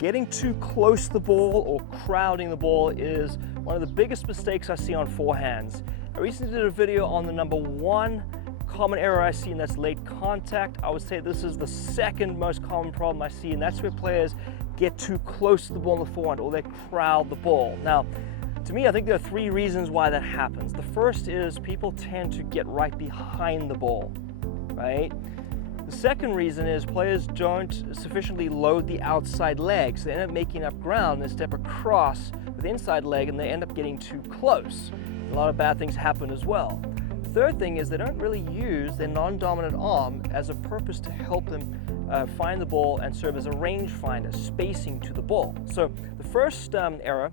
Getting too close to the ball or crowding the ball is one of the biggest mistakes I see on forehands. I recently did a video on the number one common error I see, and that's late contact. I would say this is the second most common problem I see, and that's where players get too close to the ball in the forehand or they crowd the ball. Now, to me, I think there are three reasons why that happens. The first is people tend to get right behind the ball, right? The second reason is players don't sufficiently load the outside leg, so they end up making up ground and they step across with the inside leg and they end up getting too close. A lot of bad things happen as well. The third thing is they don't really use their non-dominant arm as a purpose to help them find the ball and serve as a rangefinder, spacing to the ball. So the first error,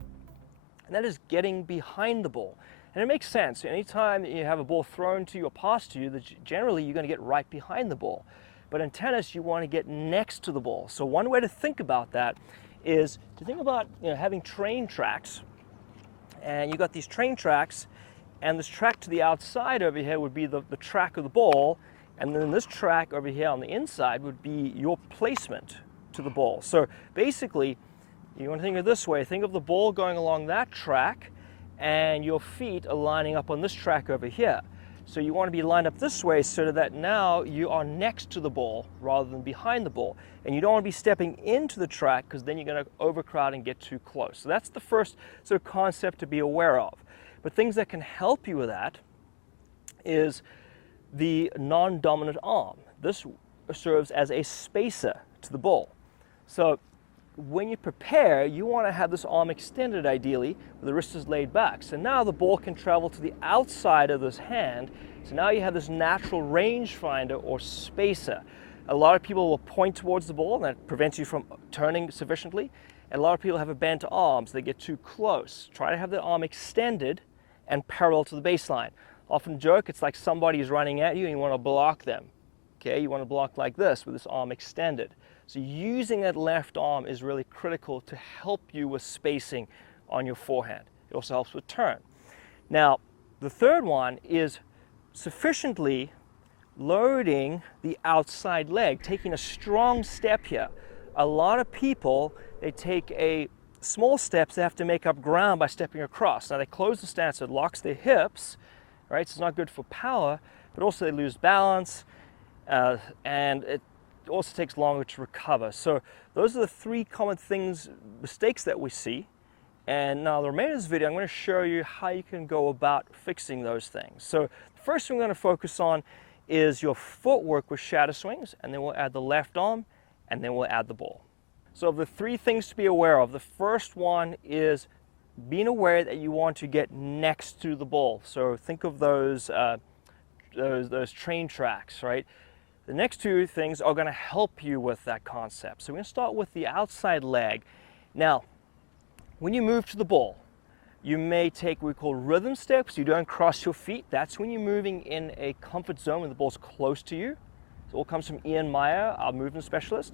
and that is getting behind the ball. And it makes sense. Anytime you have a ball thrown to you or passed to you, that generally you're going to get right behind the ball. But in tennis, you want to get next to the ball. So one way to think about that is to think about having train tracks. And you got these train tracks, and this track to the outside over here would be the track of the ball, and then this track over here on the inside would be your placement to the ball. So basically, you want to think of it this way. Think of the ball going along that track, and your feet are lining up on this track over here. So you want to be lined up this way so that now you are next to the ball rather than behind the ball. And you don't want to be stepping into the track because then you're going to overcrowd and get too close. So that's the first sort of concept to be aware of. But things that can help you with that is the non-dominant arm. This serves as a spacer to the ball. So when you prepare, you want to have this arm extended ideally, where the wrist is laid back. So now the ball can travel to the outside of this hand. So now you have this natural rangefinder or spacer. A lot of people will point towards the ball, and that prevents you from turning sufficiently. And a lot of people have a bent arm, so they get too close. Try to have the arm extended and parallel to the baseline. Often joke, it's like somebody is running at you and you want to block them. Okay, you want to block like this with this arm extended. So using that left arm is really critical to help you with spacing on your forehand. It also helps with turn. Now, the third one is sufficiently loading the outside leg, taking a strong step here. A lot of people, they take a small steps, they have to make up ground by stepping across. Now they close the stance, so it locks their hips, right? So it's not good for power, but also they lose balance, and it also takes longer to recover. So those are the three common mistakes that we see. And now the remainder of this video, I'm going to show you how you can go about fixing those things. So the first thing we're going to focus on is your footwork with shadow swings, and then we'll add the left arm, and then we'll add the ball. So the three things to be aware of. The first one is being aware that you want to get next to the ball. So think of those train tracks, right? The next two things are going to help you with that concept. So we're going to start with the outside leg. Now, when you move to the ball, you may take what we call rhythm steps. You don't cross your feet. That's when you're moving in a comfort zone when the ball's close to you. It all comes from Ian Meyer, our movement specialist.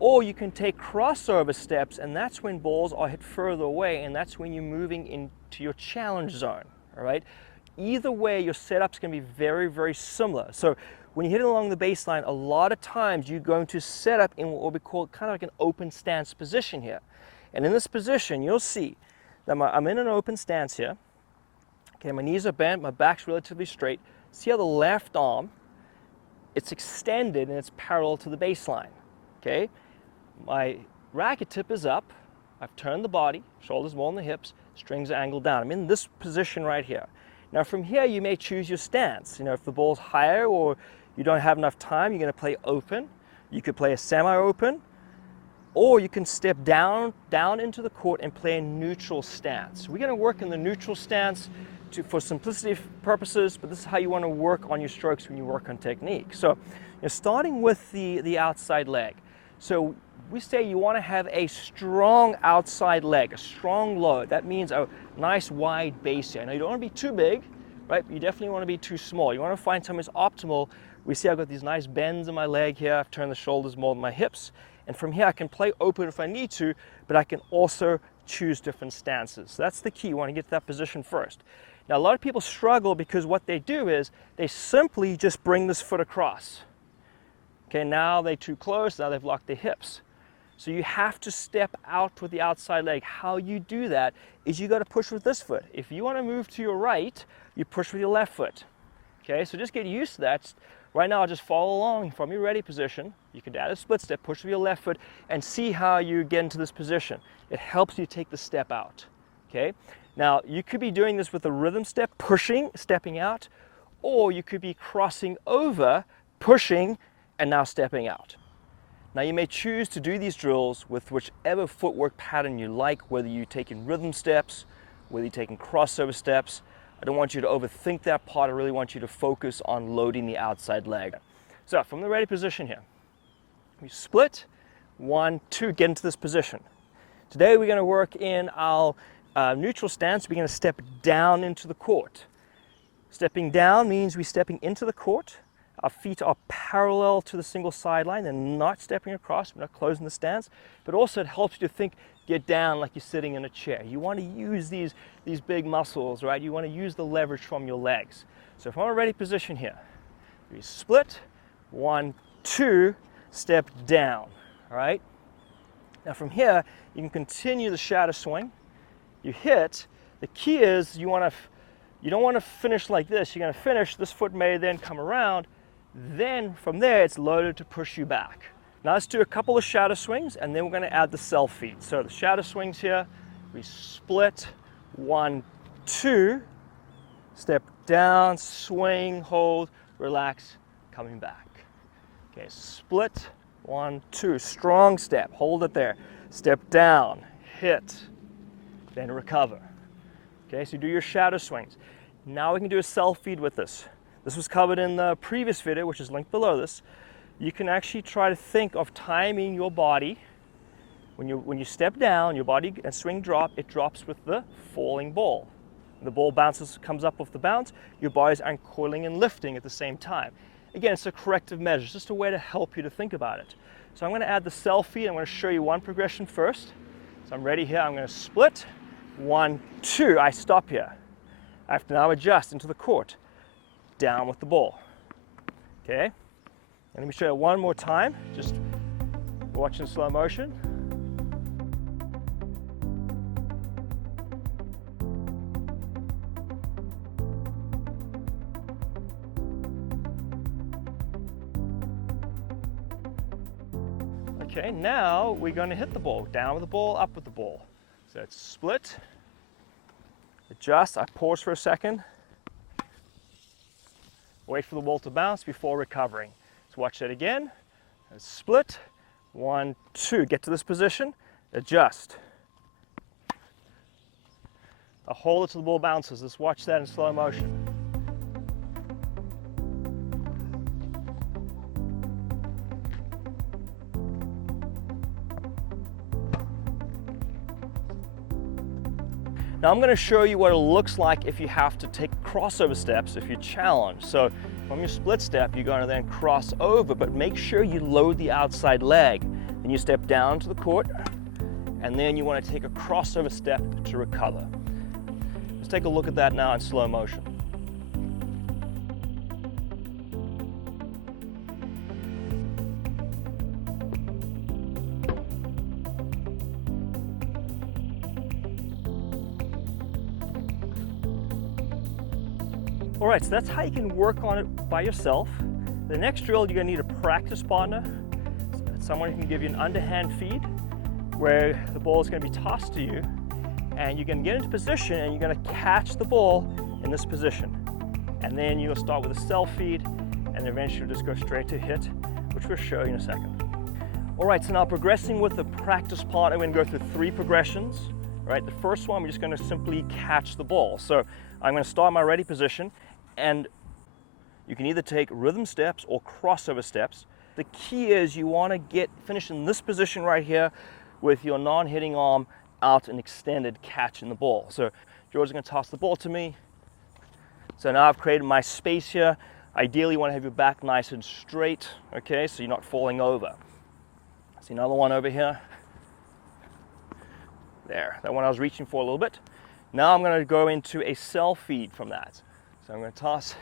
Or you can take crossover steps, and that's when balls are hit further away, and that's when you're moving into your challenge zone, all right? Either way, your setup's going to be very, very similar. So when you hit it along the baseline, a lot of times you're going to set up in what we call kind of like an open stance position here. And in this position, you'll see that I'm in an open stance here. Okay, my knees are bent, my back's relatively straight. See how the left arm, it's extended and it's parallel to the baseline, okay? My racket tip is up, I've turned the body, shoulders more on the hips, strings are angled down. I'm in this position right here. Now from here you may choose your stance. If the ball's higher or you don't have enough time, you're going to play open. You could play a semi-open, or you can step down into the court and play a neutral stance. We're going to work in the neutral stance for simplicity purposes, but this is how you want to work on your strokes when you work on technique. So you're starting with the outside leg. So we say you want to have a strong outside leg, a strong load. That means a nice wide base here. Now you don't want to be too big, right? You definitely want to be too small. You want to find something that's optimal. We see I've got these nice bends in my leg here. I've turned the shoulders more than my hips. And from here I can play open if I need to, but I can also choose different stances. So that's the key. You want to get to that position first. Now a lot of people struggle because what they do is they simply just bring this foot across. Okay, now they're too close, now they've locked their hips. So you have to step out with the outside leg. How you do that is you got to push with this foot. If you want to move to your right, you push with your left foot. Okay, so just get used to that. Right now, just follow along from your ready position. You can add a split step, push with your left foot, and see how you get into this position. It helps you take the step out. Okay, now you could be doing this with a rhythm step, pushing, stepping out, or you could be crossing over, pushing, and now stepping out. Now you may choose to do these drills with whichever footwork pattern you like, whether you're taking rhythm steps, whether you're taking crossover steps. I don't want you to overthink that part. I really want you to focus on loading the outside leg. So from the ready position here, we split, 1, 2, get into this position. Today we're going to work in our neutral stance. We're going to step down into the court. Stepping down means we're stepping into the court. Our feet are parallel to the single sideline. They're not stepping across. We're not closing the stance. But also it helps you to think, get down like you're sitting in a chair. You want to use these big muscles, right? You want to use the leverage from your legs. So from a ready position here, we split, 1, 2, step down, all right? Now from here, you can continue the shadow swing. You hit. The key is you don't want to finish like this. You're going to finish, this foot may then come around. Then from there, it's loaded to push you back. Now let's do a couple of shadow swings, and then we're going to add the self feed. So the shadow swings here, we split, 1, 2, step down, swing, hold, relax, coming back. Okay, split, 1, 2, strong step, hold it there. Step down, hit, then recover. Okay, so you do your shadow swings. Now we can do a self feed with this. This was covered in the previous video, which is linked below this. You can actually try to think of timing your body. When you step down, your body and swing drop, it drops with the falling ball. When the ball bounces, comes up with the bounce, your body's uncoiling and lifting at the same time. Again, it's a corrective measure. It's just a way to help you to think about it. So I'm going to add the self feed. I'm going to show you one progression first. So I'm ready here. I'm going to split, 1, 2. I stop here. I have to now adjust into the court. Down with the ball. Okay, and let me show you one more time, just watch in slow motion. Okay, now we're going to hit the ball. Down with the ball, up with the ball. So it's split, adjust, I pause for a second. Wait for the ball to bounce before recovering. So watch that again. Split, 1, 2. Get to this position, adjust. I'll hold it till the ball bounces. Let's watch that in slow motion. Now I'm going to show you what it looks like if you have to take crossover steps if you're challenged. So from your split step, you're going to then cross over, but make sure you load the outside leg. Then you step down to the court, and then you want to take a crossover step to recover. Let's take a look at that now in slow motion. All right, so that's how you can work on it by yourself. The next drill, you're gonna need a practice partner, someone who can give you an underhand feed where the ball is gonna be tossed to you, and you're gonna get into position and you're gonna catch the ball in this position. And then you'll start with a self feed and eventually just go straight to hit, which we'll show you in a second. All right, so now progressing with the practice partner, we're gonna go through 3 progressions. All right, the first one, we're just gonna simply catch the ball. So I'm gonna start my ready position, and you can either take rhythm steps or crossover steps. The key is you want to finish in this position right here with your non-hitting arm out and extended catching the ball. So George is going to toss the ball to me. So now I've created my space here. Ideally you want to have your back nice and straight, okay, so you're not falling over. See another one over here. There, that one I was reaching for a little bit. Now I'm going to go into a self feed from that. So I'm going to toss,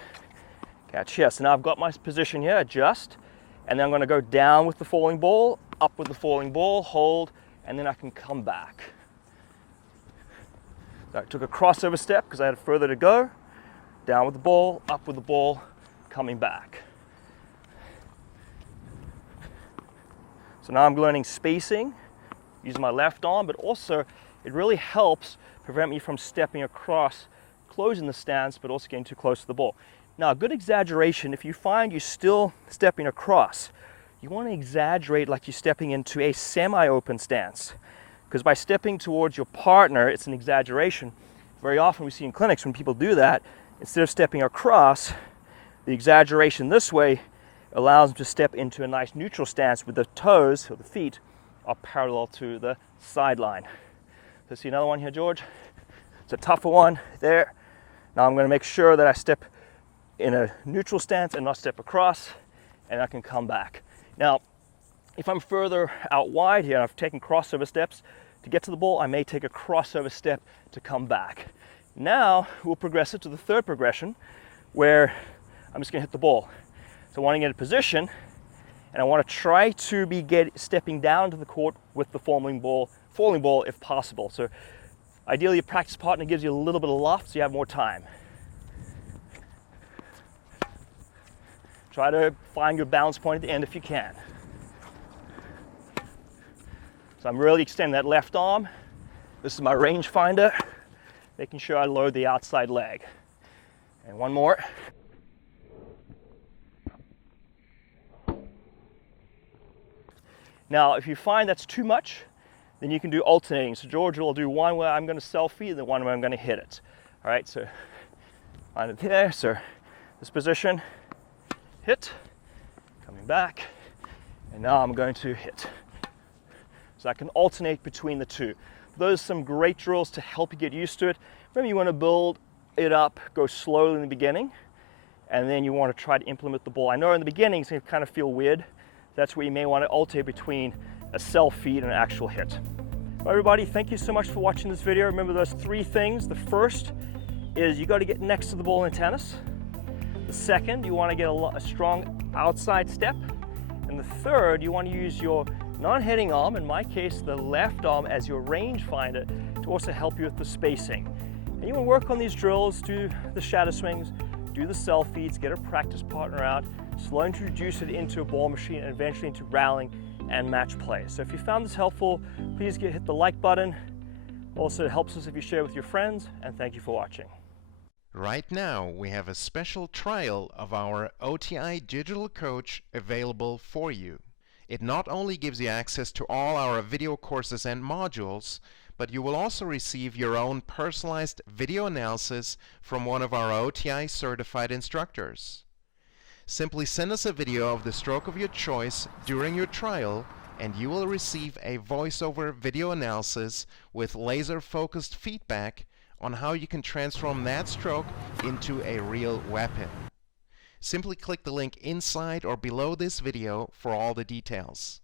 catch here. So now I've got my position here, adjust, and then I'm going to go down with the falling ball up with the falling ball, hold, and then I can come back. So I took a crossover step because I had further to go. Down with the ball, up with the ball, coming back. So now I'm learning spacing, using my left arm, but also it really helps prevent me from stepping across, closing the stance, but also getting too close to the ball. Now, a good exaggeration, if you find you're still stepping across, you want to exaggerate like you're stepping into a semi-open stance. Because by stepping towards your partner, it's an exaggeration. Very often we see in clinics when people do that, instead of stepping across, the exaggeration this way allows them to step into a nice neutral stance with the toes, or the feet, are parallel to the sideline. So see another one here, George? It's a tougher one there. Now I'm going to make sure that I step in a neutral stance and not step across, and I can come back. Now, if I'm further out wide here, I've taken crossover steps to get to the ball, I may take a crossover step to come back. Now we'll progress it to the third progression where I'm just going to hit the ball. So I want to get a position, and I want to try to be stepping down to the court with the falling ball if possible. So ideally a practice partner gives you a little bit of loft so you have more time. Try to find your balance point at the end if you can. So I'm really extending that left arm. This is my rangefinder, making sure I load the outside leg. And one more. Now, if you find that's too much, then you can do alternating. So George will do one where I'm going to selfie and then one where I'm going to hit it. All right, so find it there. So this position, hit, coming back, and now I'm going to hit. So I can alternate between the two. Those are some great drills to help you get used to it. Remember, you want to build it up, go slowly in the beginning, and then you want to try to implement the ball. I know in the beginning it's going to kind of feel weird. That's where you may want to alternate between a self feed and an actual hit. Well, everybody, thank you so much for watching this video. Remember those three things. The first is you got to get next to the ball in tennis. The second, you want to get a strong outside step. And the third, you want to use your non-hitting arm, in my case the left arm, as your rangefinder to also help you with the spacing. And you want to work on these drills, do the shadow swings, do the self feeds, get a practice partner out, slowly introduce it into a ball machine and eventually into rallying and match play. So if you found this helpful, please hit the like button. Also, it helps us if you share with your friends, and thank you for watching. Right now, we have a special trial of our OTI Digital Coach available for you. It not only gives you access to all our video courses and modules, but you will also receive your own personalized video analysis from one of our OTI certified instructors. Simply send us a video of the stroke of your choice during your trial, and you will receive a voiceover video analysis with laser-focused feedback on how you can transform that stroke into a real weapon. Simply click the link inside or below this video for all the details.